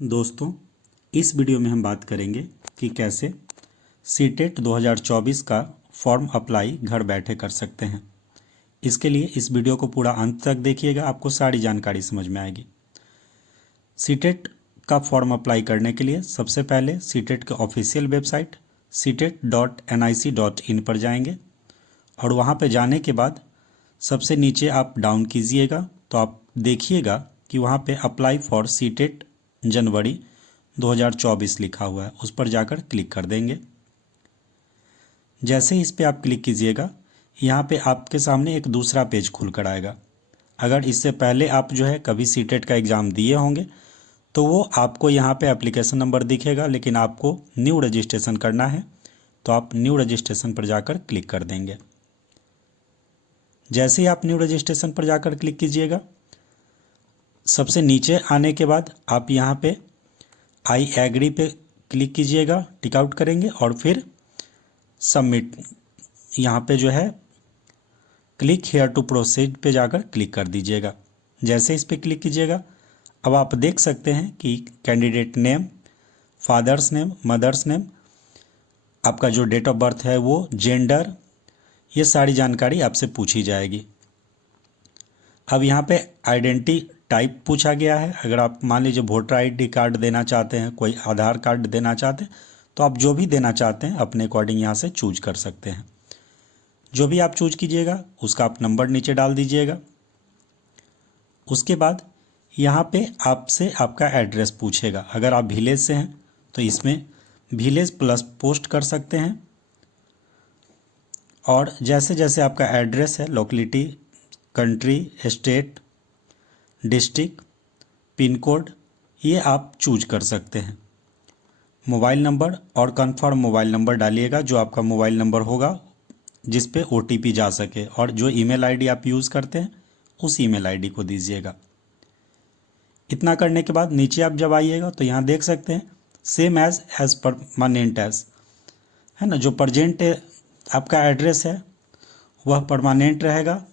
दोस्तों, इस वीडियो में हम बात करेंगे कि कैसे सीटेट 2024 का फॉर्म अप्लाई घर बैठे कर सकते हैं। इसके लिए इस वीडियो को पूरा अंत तक देखिएगा, आपको सारी जानकारी समझ में आएगी। सीटेट का फॉर्म अप्लाई करने के लिए सबसे पहले सीटेट के ऑफिशियल वेबसाइट CTET.nic.in पर जाएंगे और वहां पर जाने के बाद सबसे नीचे आप डाउन कीजिएगा तो आप देखिएगा कि वहां पे अप्लाई फॉर सीटेट जनवरी 2024 लिखा हुआ है। उस पर जाकर क्लिक कर देंगे। जैसे ही इस पर आप क्लिक कीजिएगा, यहाँ पे आपके सामने एक दूसरा पेज खुल कर आएगा। अगर इससे पहले आप जो है कभी सीटेट का एग्ज़ाम दिए होंगे तो वो आपको यहाँ पे एप्लीकेशन नंबर दिखेगा, लेकिन आपको न्यू रजिस्ट्रेशन करना है तो आप न्यू रजिस्ट्रेशन पर जाकर क्लिक कर देंगे। जैसे ही आप न्यू रजिस्ट्रेशन पर जाकर क्लिक कीजिएगा, सबसे नीचे आने के बाद आप यहाँ पे आई एग्री पे क्लिक कीजिएगा, टिक आउट करेंगे और फिर सबमिट यहाँ पे जो है क्लिक हेयर टू प्रोसीड पे जाकर क्लिक कर दीजिएगा। जैसे इस पे क्लिक कीजिएगा, अब आप देख सकते हैं कि candidate name, father's name, mother's name, आपका जो डेट ऑफ बर्थ है वो, जेंडर, ये सारी जानकारी आपसे पूछी जाएगी। अब यहाँ पे आइडेंटिटी टाइप पूछा गया है। अगर आप मान लीजिए वोटर आईडी कार्ड देना चाहते हैं, कोई आधार कार्ड देना चाहते हैं, तो आप जो भी देना चाहते हैं अपने अकॉर्डिंग यहाँ से चूज कर सकते हैं। जो भी आप चूज कीजिएगा उसका आप नंबर नीचे डाल दीजिएगा। उसके बाद यहाँ पे आपसे आपका एड्रेस पूछेगा। अगर आप विलेज से हैं तो इसमें विलेज प्लस पोस्ट कर सकते हैं। और जैसे जैसे आपका एड्रेस है, locality, country, state, district, pin code, ये आप चूज कर सकते हैं। मोबाइल नंबर और कंफर्म मोबाइल नंबर डालिएगा, जो आपका मोबाइल नंबर होगा जिस पे OTP जा सके, और जो ईमेल आईडी आप यूज़ करते हैं उस ईमेल आईडी को दीजिएगा। इतना करने के बाद नीचे आप जब आइएगा तो यहाँ देख सकते हैं सेम एज परमानेंट एज, है ना। जो प्रजेंट आपका एड्रेस है वह परमानेंट रहेगा।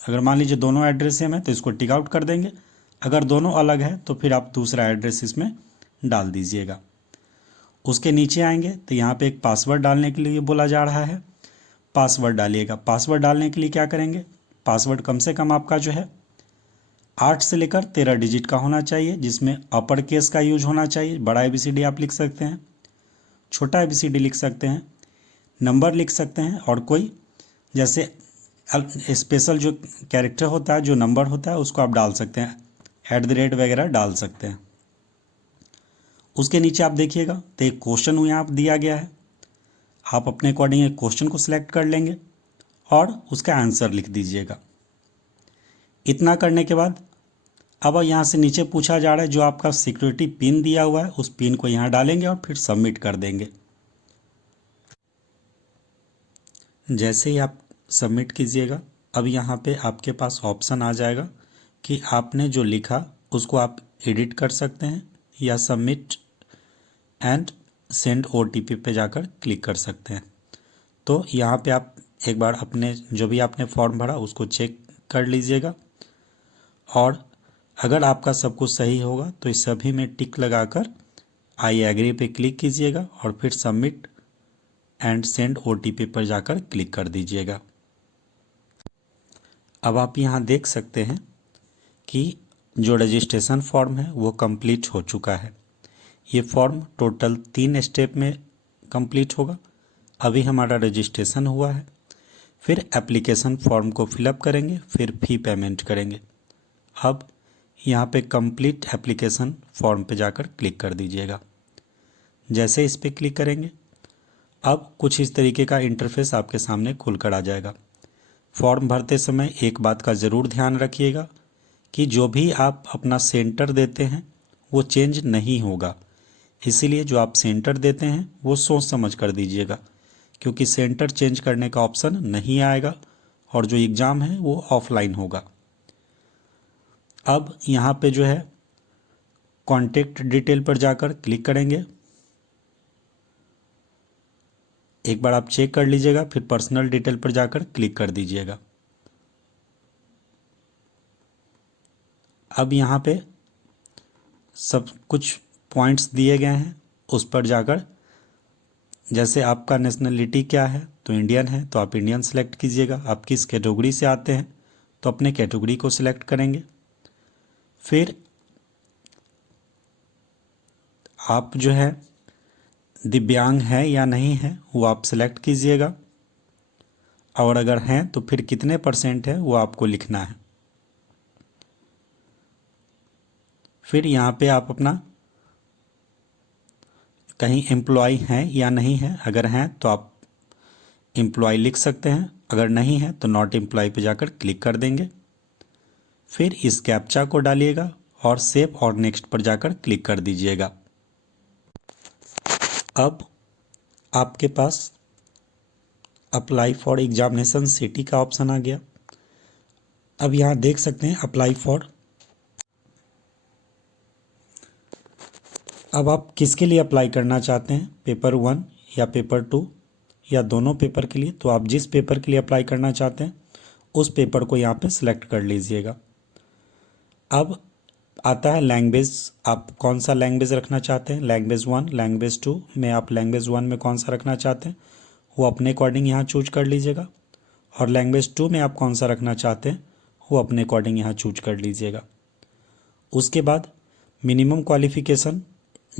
अगर मान लीजिए दोनों एड्रेस सेम है तो इसको टिक आउट कर देंगे। अगर दोनों अलग है तो फिर आप दूसरा एड्रेस इसमें डाल दीजिएगा। उसके नीचे आएंगे तो यहाँ पे एक पासवर्ड डालने के लिए बोला जा रहा है, पासवर्ड डालिएगा। पासवर्ड डालने के लिए क्या करेंगे, पासवर्ड कम से कम आपका जो है 8 से लेकर 13 डिजिट का होना चाहिए, जिसमें अपर केस का यूज होना चाहिए। बड़ा ABCD आप लिख सकते हैं, छोटा ABCD लिख सकते हैं, नंबर लिख सकते हैं, और कोई जैसे स्पेशल जो कैरेक्टर होता है, जो नंबर होता है, उसको आप डाल सकते हैं, @ वगैरह डाल सकते हैं। उसके नीचे आप देखिएगा तो एक क्वेश्चन यहाँ दिया गया है। आप अपने अकॉर्डिंग एक क्वेश्चन को सिलेक्ट कर लेंगे और उसका आंसर लिख दीजिएगा। इतना करने के बाद अब यहाँ से नीचे पूछा जा रहा है जो आपका सिक्योरिटी पिन दिया हुआ है, उस पिन को यहाँ डालेंगे और फिर सबमिट कर देंगे। जैसे ही आप सबमिट कीजिएगा, अब यहाँ पे आपके पास ऑप्शन आ जाएगा कि आपने जो लिखा उसको आप एडिट कर सकते हैं या सबमिट एंड सेंड OTP पे जाकर क्लिक कर सकते हैं। तो यहाँ पे आप एक बार अपने जो भी आपने फॉर्म भरा उसको चेक कर लीजिएगा, और अगर आपका सब कुछ सही होगा तो इस सभी में टिक लगाकर आई एग्री पे क्लिक कीजिएगा और फिर सबमिट एंड सेंड OTP पर जाकर क्लिक कर दीजिएगा। अब आप यहाँ देख सकते हैं कि जो रजिस्ट्रेशन फॉर्म है वो कंप्लीट हो चुका है। ये फॉर्म टोटल 3 स्टेप में कंप्लीट होगा। अभी हमारा रजिस्ट्रेशन हुआ है, फिर एप्लीकेशन फॉर्म को फिलअप करेंगे, फिर फी पेमेंट करेंगे। अब यहाँ पे कंप्लीट एप्लीकेशन फॉर्म पे जाकर क्लिक कर दीजिएगा। जैसे इस पर क्लिक करेंगे, अब कुछ इस तरीके का इंटरफेस आपके सामने खुल कर आ जाएगा। फॉर्म भरते समय एक बात का ज़रूर ध्यान रखिएगा कि जो भी आप अपना सेंटर देते हैं वो चेंज नहीं होगा। इसीलिए जो आप सेंटर देते हैं वो सोच समझ कर दीजिएगा, क्योंकि सेंटर चेंज करने का ऑप्शन नहीं आएगा और जो एग्ज़ाम है वो ऑफलाइन होगा। अब यहाँ पे जो है कॉन्टेक्ट डिटेल पर जाकर क्लिक करेंगे। एक बार आप चेक कर लीजिएगा, फिर पर्सनल डिटेल पर जाकर क्लिक कर दीजिएगा। अब यहाँ पे सब कुछ पॉइंट्स दिए गए हैं, उस पर जाकर जैसे आपका नेशनलिटी क्या है तो इंडियन है तो आप इंडियन सेलेक्ट कीजिएगा। आप किस कैटेगरी से आते हैं तो अपने कैटेगरी को सिलेक्ट करेंगे। फिर आप जो है दिव्यांग है या नहीं है वो आप सिलेक्ट कीजिएगा, और अगर हैं तो फिर कितने % है वो आपको लिखना है। फिर यहाँ पे आप अपना कहीं एम्प्लॉय हैं या नहीं है, अगर हैं तो आप एम्प्लॉय लिख सकते हैं, अगर नहीं है तो नॉट एम्प्लॉय पे जाकर क्लिक कर देंगे। फिर इस कैप्चा को डालिएगा और सेव और नेक्स्ट पर जाकर क्लिक कर दीजिएगा। अब आपके पास अप्लाई फॉर एग्जामिनेशन सिटी का ऑप्शन आ गया। अब यहाँ देख सकते हैं अप्लाई फॉर, अब आप किसके लिए अप्लाई करना चाहते हैं, पेपर 1 या पेपर 2 या दोनों पेपर के लिए। तो आप जिस पेपर के लिए अप्लाई करना चाहते हैं उस पेपर को यहाँ पे सिलेक्ट कर लीजिएगा। अब आता है लैंग्वेज, आप कौन सा लैंग्वेज रखना चाहते हैं, लैंग्वेज 1, लैंग्वेज 2 में आप लैंग्वेज 1 में कौन सा रखना चाहते हैं वो अपने अकॉर्डिंग यहाँ चूज कर लीजिएगा, और लैंग्वेज 2 में आप कौन सा रखना चाहते हैं वो अपने अकॉर्डिंग यहाँ चूज कर लीजिएगा। उसके बाद मिनिमम क्वालिफ़िकेशन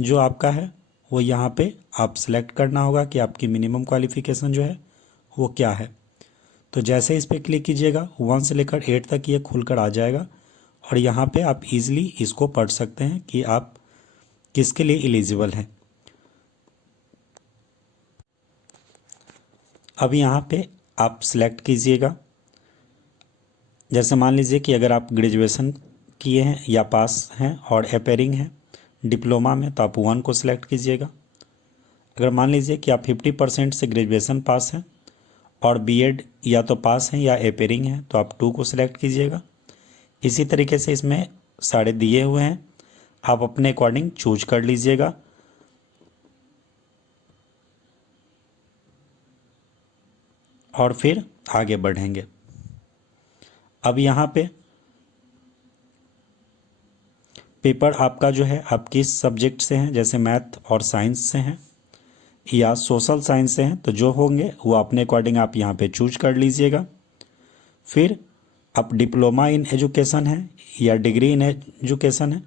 जो आपका है वो यहाँ पे आप सिलेक्ट करना होगा कि आपकी मिनिमम क्वालिफ़िकेशन जो है वो क्या है। तो जैसे इस पर क्लिक कीजिएगा 1 से लेकर 8 तक ये खुलकर आ जाएगा, और यहाँ पे आप इजीली इसको पढ़ सकते हैं कि आप किसके लिए एलिजिबल हैं। अब यहाँ पे आप सिलेक्ट कीजिएगा, जैसे मान लीजिए कि अगर आप ग्रेजुएशन किए हैं या पास हैं और अपेयरिंग हैं डिप्लोमा में तो आप 1 को सिलेक्ट कीजिएगा। अगर मान लीजिए कि आप 50% से ग्रेजुएशन पास हैं और बीएड या तो पास हैं या अपेयरिंग हैं तो आप 2 को सिलेक्ट कीजिएगा। इसी तरीके से इसमें सारे दिए हुए हैं, आप अपने अकॉर्डिंग चूज कर लीजिएगा। और फिर आगे बढ़ेंगे। अब यहाँ पे पेपर आपका जो है आप किस सब्जेक्ट से हैं, जैसे मैथ और साइंस से हैं या सोशल साइंस से हैं तो जो होंगे वो अपने अकॉर्डिंग आप यहाँ पे चूज कर लीजिएगा। फिर आप डिप्लोमा इन एजुकेशन है या डिग्री इन एजुकेशन है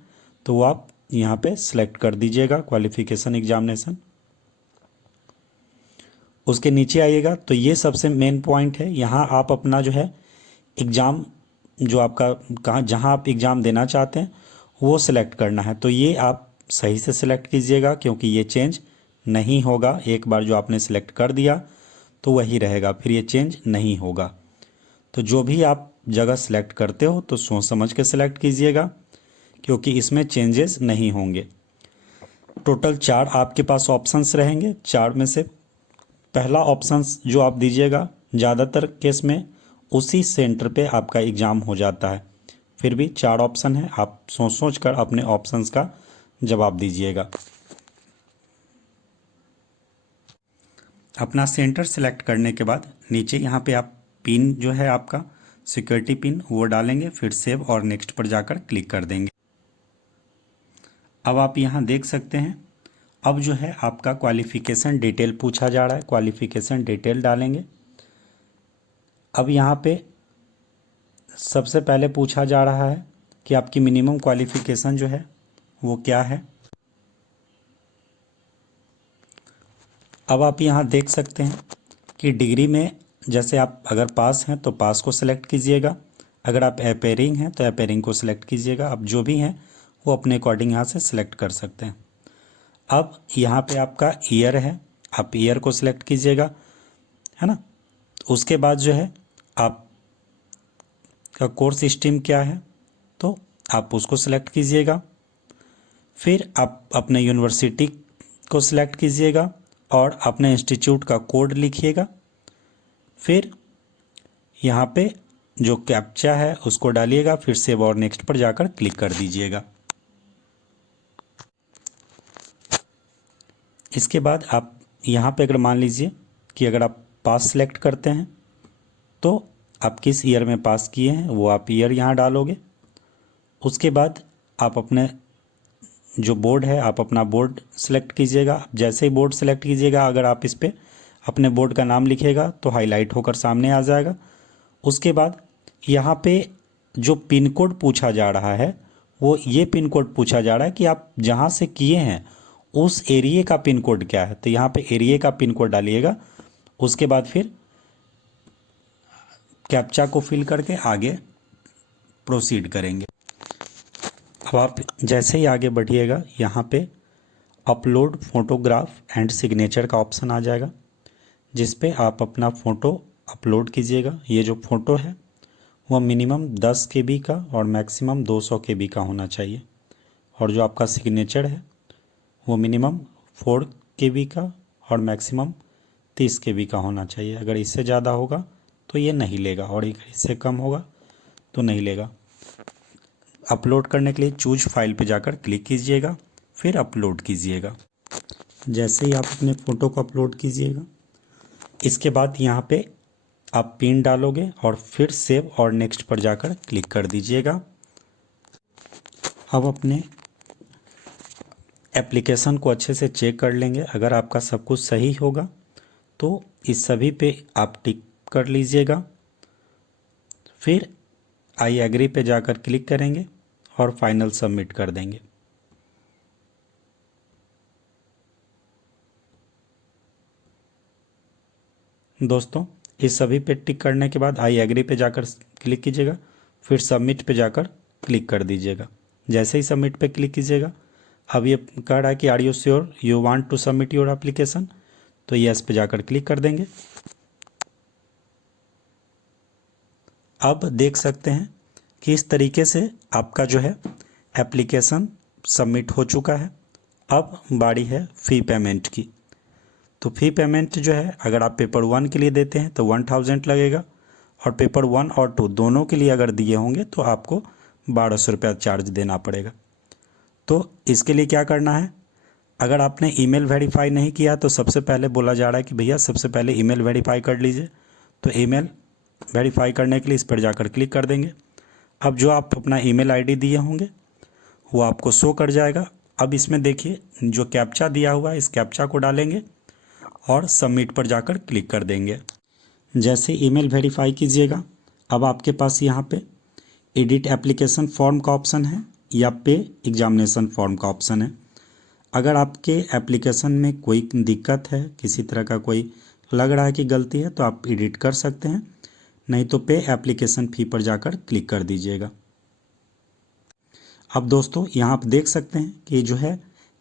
तो वो आप यहाँ पे सिलेक्ट कर दीजिएगा क्वालिफिकेशन एग्जामिनेशन। उसके नीचे आइएगा तो ये सबसे मेन पॉइंट है, यहाँ आप अपना जो है एग्ज़ाम जो आपका कहाँ जहाँ आप एग्ज़ाम देना चाहते हैं वो सिलेक्ट करना है। तो ये आप सही से सिलेक्ट कीजिएगा क्योंकि ये चेंज नहीं होगा, एक बार जो आपने सिलेक्ट कर दिया तो वही रहेगा, फिर ये चेंज नहीं होगा। तो जो भी आप जगह सिलेक्ट करते हो तो सोच समझ के सिलेक्ट कीजिएगा क्योंकि इसमें चेंजेस नहीं होंगे। टोटल 4 आपके पास ऑप्शंस रहेंगे, 4 में से पहला ऑप्शंस जो आप दीजिएगा ज़्यादातर केस में उसी सेंटर पे आपका एग्ज़ाम हो जाता है। फिर भी 4 ऑप्शन है, आप सोच कर अपने ऑप्शंस का जवाब दीजिएगा। अपना सेंटर सेलेक्ट करने के बाद नीचे यहाँ पे आप पिन जो है आपका सिक्योरिटी पिन वो डालेंगे, फिर सेव और नेक्स्ट पर जाकर क्लिक कर देंगे। अब आप यहाँ देख सकते हैं अब जो है आपका क्वालिफ़िकेशन डिटेल पूछा जा रहा है, क्वालिफ़िकेशन डिटेल डालेंगे। अब यहाँ पे सबसे पहले पूछा जा रहा है कि आपकी मिनिमम क्वालिफ़िकेशन जो है वो क्या है। अब आप यहाँ देख सकते हैं कि डिग्री में जैसे आप अगर पास हैं तो पास को सिलेक्ट कीजिएगा, अगर आप अपेयरिंग हैं तो अपेयरिंग को सिलेक्ट कीजिएगा। अब जो भी हैं वो अपने अकॉर्डिंग यहाँ से सिलेक्ट कर सकते हैं। अब यहाँ पे आपका ईयर है, आप ईयर को सिलेक्ट कीजिएगा, है ना। उसके बाद जो है आप का कोर्स स्ट्रीम क्या है तो आप उसको सिलेक्ट कीजिएगा। फिर आप अपने यूनिवर्सिटी को सिलेक्ट कीजिएगा और अपने इंस्टीट्यूट का कोड लिखिएगा। फिर यहाँ पे जो कैप्चा है उसको डालिएगा, फिर सेव और नेक्स्ट पर जाकर क्लिक कर दीजिएगा। इसके बाद आप यहाँ पे अगर मान लीजिए कि अगर आप पास सिलेक्ट करते हैं तो आप किस ईयर में पास किए हैं वो आप ईयर यहाँ डालोगे। उसके बाद आप अपने जो बोर्ड है आप अपना बोर्ड सेलेक्ट कीजिएगा। जैसे ही बोर्ड सेलेक्ट कीजिएगा, अगर आप इस पर अपने बोर्ड का नाम लिखिएगा तो हाईलाइट होकर सामने आ जाएगा। उसके बाद यहाँ पे जो पिन कोड पूछा जा रहा है वो ये पिन कोड पूछा जा रहा है कि आप जहाँ से किए हैं उस एरिया का पिन कोड क्या है। तो यहाँ पे एरिया का पिन कोड डालिएगा। उसके बाद फिर कैप्चा को फिल करके आगे प्रोसीड करेंगे। अब आप जैसे ही आगे बढ़िएगा, यहाँ पे अपलोड फोटोग्राफ एंड सिग्नेचर का ऑप्शन आ जाएगा, जिस पे आप अपना फ़ोटो अपलोड कीजिएगा। ये जो फ़ोटो है वह मिनिमम 10 KB का और मैक्सिमम 200 KB का होना चाहिए। और जो आपका सिग्नेचर है वो मिनिमम 4 KB का और मैक्सिमम 30 KB का होना चाहिए। अगर इससे ज़्यादा होगा तो ये नहीं लेगा और अगर इससे कम होगा तो नहीं लेगा। अपलोड करने के लिए चूज फाइल पे जाकर क्लिक कीजिएगा, फिर अपलोड कीजिएगा। जैसे ही आप अपने फ़ोटो को अपलोड कीजिएगा, इसके बाद यहाँ पे आप पिन डालोगे और फिर सेव और नेक्स्ट पर जाकर क्लिक कर दीजिएगा। अब अपने एप्लीकेशन को अच्छे से चेक कर लेंगे। अगर आपका सब कुछ सही होगा तो इस सभी पे आप टिक कर लीजिएगा। फिर आई एग्री पे जाकर क्लिक करेंगे और फाइनल सबमिट कर देंगे। दोस्तों, इस सभी पे टिक करने के बाद आई एग्री पे जाकर क्लिक कीजिएगा, फिर सबमिट पे जाकर क्लिक कर दीजिएगा। जैसे ही सबमिट पे क्लिक कीजिएगा, अब ये कह रहा है कि are you sure you want to submit your application, तो यस पे जाकर क्लिक कर देंगे। अब देख सकते हैं कि इस तरीके से आपका जो है एप्लीकेशन सबमिट हो चुका है। अब बारी है फ़ी पेमेंट की। तो फ़ी पेमेंट जो है, अगर आप पेपर 1 के लिए देते हैं तो 1000 लगेगा और पेपर 1 और 2 दोनों के लिए अगर दिए होंगे तो आपको 1200 रुपया चार्ज देना पड़ेगा। तो इसके लिए क्या करना है, अगर आपने ईमेल वेरीफाई नहीं किया तो सबसे पहले बोला जा रहा है कि भैया सबसे पहले ईमेल वेरीफाई कर लीजिए। तो ईमेल वेरीफाई करने के लिए इस पर जाकर क्लिक कर देंगे। अब जो आप अपना ईमेल आईडी दिए होंगे वो आपको शो कर जाएगा। अब इसमें देखिए जो कैप्चा दिया हुआ है, इस कैप्चा को डालेंगे और सबमिट पर जाकर क्लिक कर देंगे। जैसे ईमेल वेरीफाई कीजिएगा, अब आपके पास यहाँ पे एडिट एप्लीकेशन फॉर्म का ऑप्शन है या पे एग्जामिनेशन फॉर्म का ऑप्शन है। अगर आपके एप्लीकेशन में कोई दिक्कत है, किसी तरह का कोई लग रहा है कि गलती है, तो आप एडिट कर सकते हैं, नहीं तो पे एप्लीकेशन फ़ी पर जाकर क्लिक कर दीजिएगा। अब दोस्तों, यहाँ आप देख सकते हैं कि जो है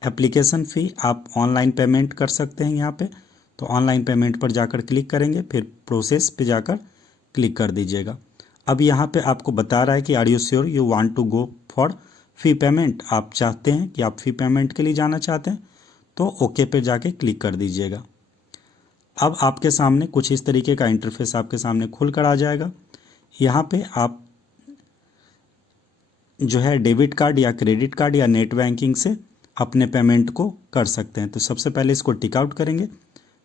एप्लीकेशन फ़ी आप ऑनलाइन पेमेंट कर सकते हैं। यहाँ पे तो ऑनलाइन पेमेंट पर जाकर क्लिक करेंगे, फिर प्रोसेस पे जाकर क्लिक कर दीजिएगा। अब यहाँ पे आपको बता रहा है कि are you sure you want to go for fee payment, आप चाहते हैं कि आप फ़ी पेमेंट के लिए जाना चाहते हैं, तो ओके पे जाके क्लिक कर दीजिएगा। अब आपके सामने कुछ इस तरीके का इंटरफेस आपके सामने खुल कर आ जाएगा। यहाँ पे आप जो है डेबिट कार्ड या क्रेडिट कार्ड या नेट बैंकिंग से अपने पेमेंट को कर सकते हैं। तो सबसे पहले इसको टिक आउट करेंगे,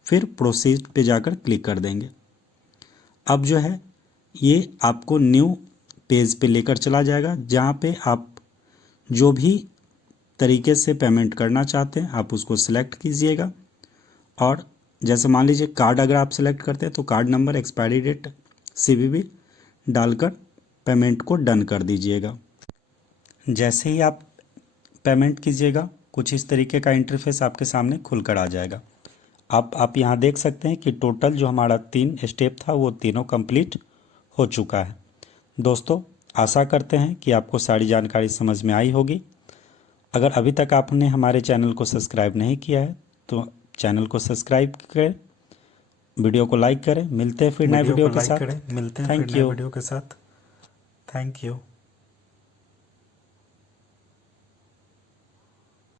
फिर प्रोसीड पे जाकर क्लिक कर देंगे। अब जो है ये आपको न्यू पेज पे लेकर चला जाएगा, जहाँ पे आप जो भी तरीके से पेमेंट करना चाहते हैं आप उसको सिलेक्ट कीजिएगा। और जैसे मान लीजिए कार्ड अगर आप सेलेक्ट करते हैं तो card number, expiry date, CVV डालकर पेमेंट को डन कर दीजिएगा। जैसे ही आप पेमेंट कीजिएगा, कुछ इस तरीके का इंटरफेस आपके सामने खुलकर आ जाएगा। आप यहाँ देख सकते हैं कि टोटल जो हमारा 3 स्टेप था वो तीनों कंप्लीट हो चुका है। दोस्तों, आशा करते हैं कि आपको सारी जानकारी समझ में आई होगी। अगर अभी तक आपने हमारे चैनल को सब्सक्राइब नहीं किया है तो चैनल को सब्सक्राइब करें, वीडियो को लाइक करें। मिलते हैं फिर नए वीडियो के साथ। मिलते हैं फिर थैंक नए यू। वीडियो के साथ। Thank you.